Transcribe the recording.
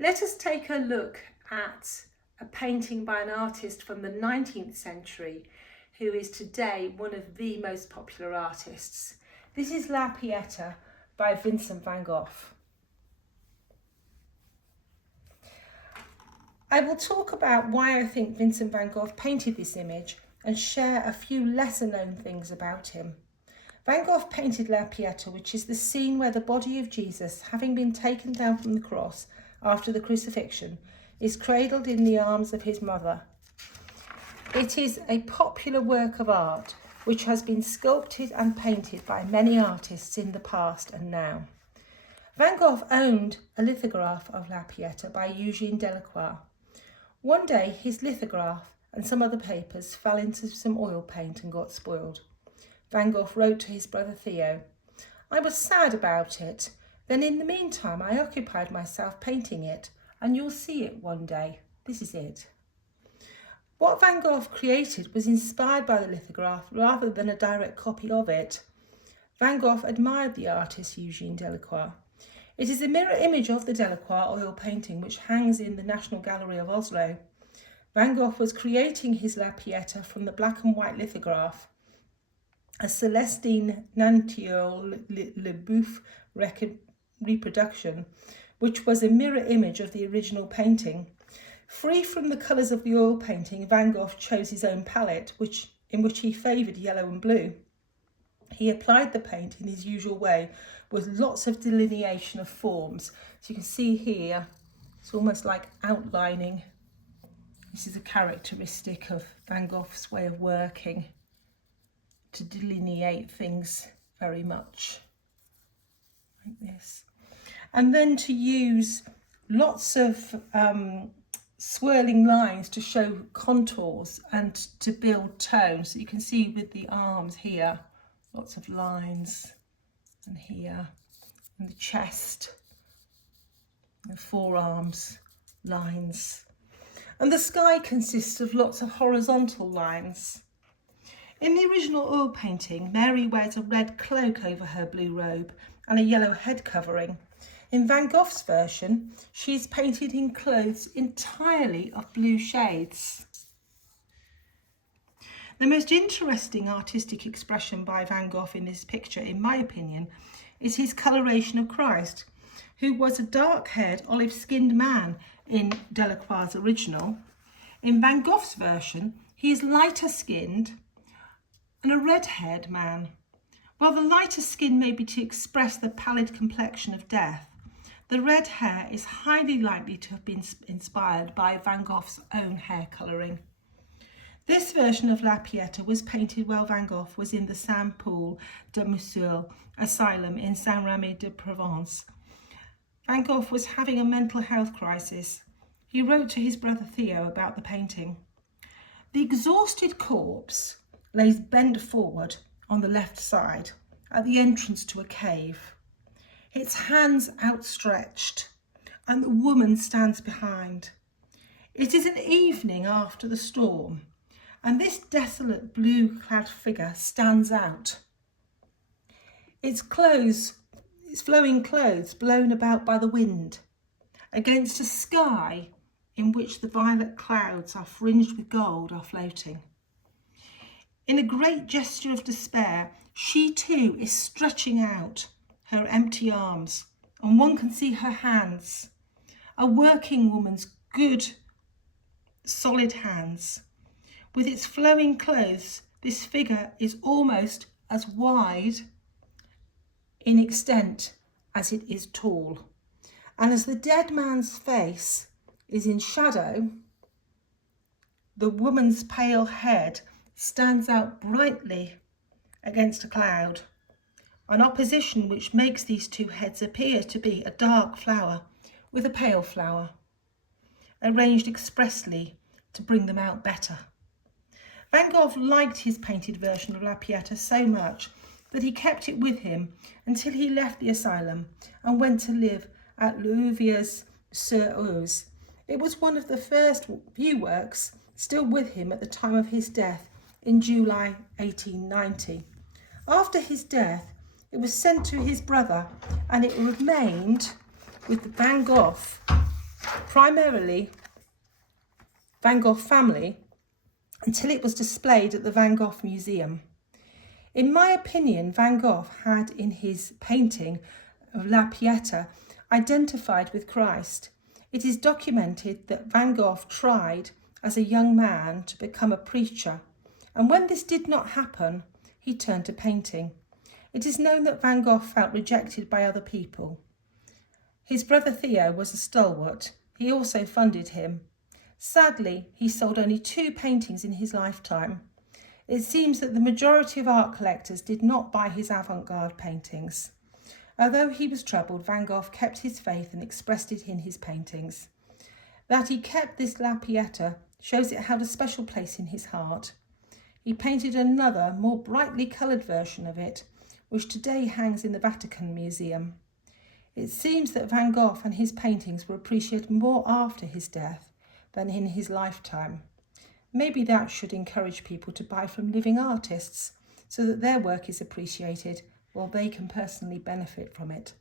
Let us take a look at a painting by an artist from the 19th century who is today one of the most popular artists. This is La Pieta by Vincent Van Gogh. I will talk about why I think Vincent van Gogh painted this image and share a few lesser known things about him. Van Gogh painted La Pieta, which is the scene where the body of Jesus, having been taken down from the cross after the crucifixion, is cradled in the arms of his mother. It is a popular work of art which has been sculpted and painted by many artists in the past and now. Van Gogh owned a lithograph of La Pieta by Eugène Delacroix. One day his lithograph and some other papers fell into some oil paint and got spoiled. Van Gogh wrote to his brother Theo, "I was sad about it. Then in the meantime I occupied myself painting it, and you'll see it one day. This is it." What Van Gogh created was inspired by the lithograph rather than a direct copy of it. Van Gogh admired the artist Eugène Delacroix. It is a mirror image of the Delacroix oil painting which hangs in the National Gallery of Oslo. Van Gogh was creating his La Pieta from the black and white lithograph, a Celestine Nantiole Le Boeuf reproduction, which was a mirror image of the original painting. Free from the colours of the oil painting, Van Gogh chose his own palette, in which he favoured yellow and blue. He applied the paint in his usual way with lots of delineation of forms. So you can see here, it's almost like outlining. This is a characteristic of Van Gogh's way of working, to delineate things very much like this. And then to use lots of swirling lines to show contours and to build tone. So you can see with the arms here, lots of lines, and here, and the chest, the forearms, lines. And the sky consists of lots of horizontal lines. In the original oil painting, Mary wears a red cloak over her blue robe and a yellow head covering. In Van Gogh's version, she is painted in clothes entirely of blue shades. The most interesting artistic expression by Van Gogh in this picture, in my opinion, is his coloration of Christ, who was a dark-haired, olive-skinned man in Delacroix's original. In Van Gogh's version, he is lighter-skinned and a red-haired man. While the lighter skin may be to express the pallid complexion of death, the red hair is highly likely to have been inspired by Van Gogh's own hair colouring. This version of La Pieta was painted while Van Gogh was in the Saint-Paul de Mussul asylum in Saint-Rémy-de-Provence. Van Gogh was having a mental health crisis. He wrote to his brother Theo about the painting. "The exhausted corpse lays bent forward on the left side at the entrance to a cave, its hands outstretched, and the woman stands behind. It is an evening after the storm, and this desolate blue-clad figure stands out. Its flowing clothes blown about by the wind, against a sky in which the violet clouds are fringed with gold are floating. In a great gesture of despair, she too is stretching out her empty arms, and one can see her hands, a working woman's good, solid hands. With its flowing clothes, this figure is almost as wide in extent as it is tall. And as the dead man's face is in shadow, the woman's pale head stands out brightly against a cloud, an opposition which makes these two heads appear to be a dark flower with a pale flower, arranged expressly to bring them out better." Van Gogh liked his painted version of La Pieta so much that he kept it with him until he left the asylum and went to live at Louviers-sur-Oise. It was one of the first few works still with him at the time of his death in July 1890. After his death, it was sent to his brother and it remained with Van Gogh primarily Van Gogh family, until it was displayed at the Van Gogh Museum. In my opinion, Van Gogh had in his painting of La Pieta identified with Christ. It is documented that Van Gogh tried as a young man to become a preacher, and when this did not happen, he turned to painting. It is known that Van Gogh felt rejected by other people. His brother Theo was a stalwart. He also funded him. Sadly, he sold only 2 paintings in his lifetime. It seems that the majority of art collectors did not buy his avant-garde paintings. Although he was troubled, Van Gogh kept his faith and expressed it in his paintings. That he kept this La Pieta shows it held a special place in his heart. He painted another, more brightly coloured version of it, which today hangs in the Vatican Museum. It seems that Van Gogh and his paintings were appreciated more after his death than in his lifetime. Maybe that should encourage people to buy from living artists so that their work is appreciated while they can personally benefit from it.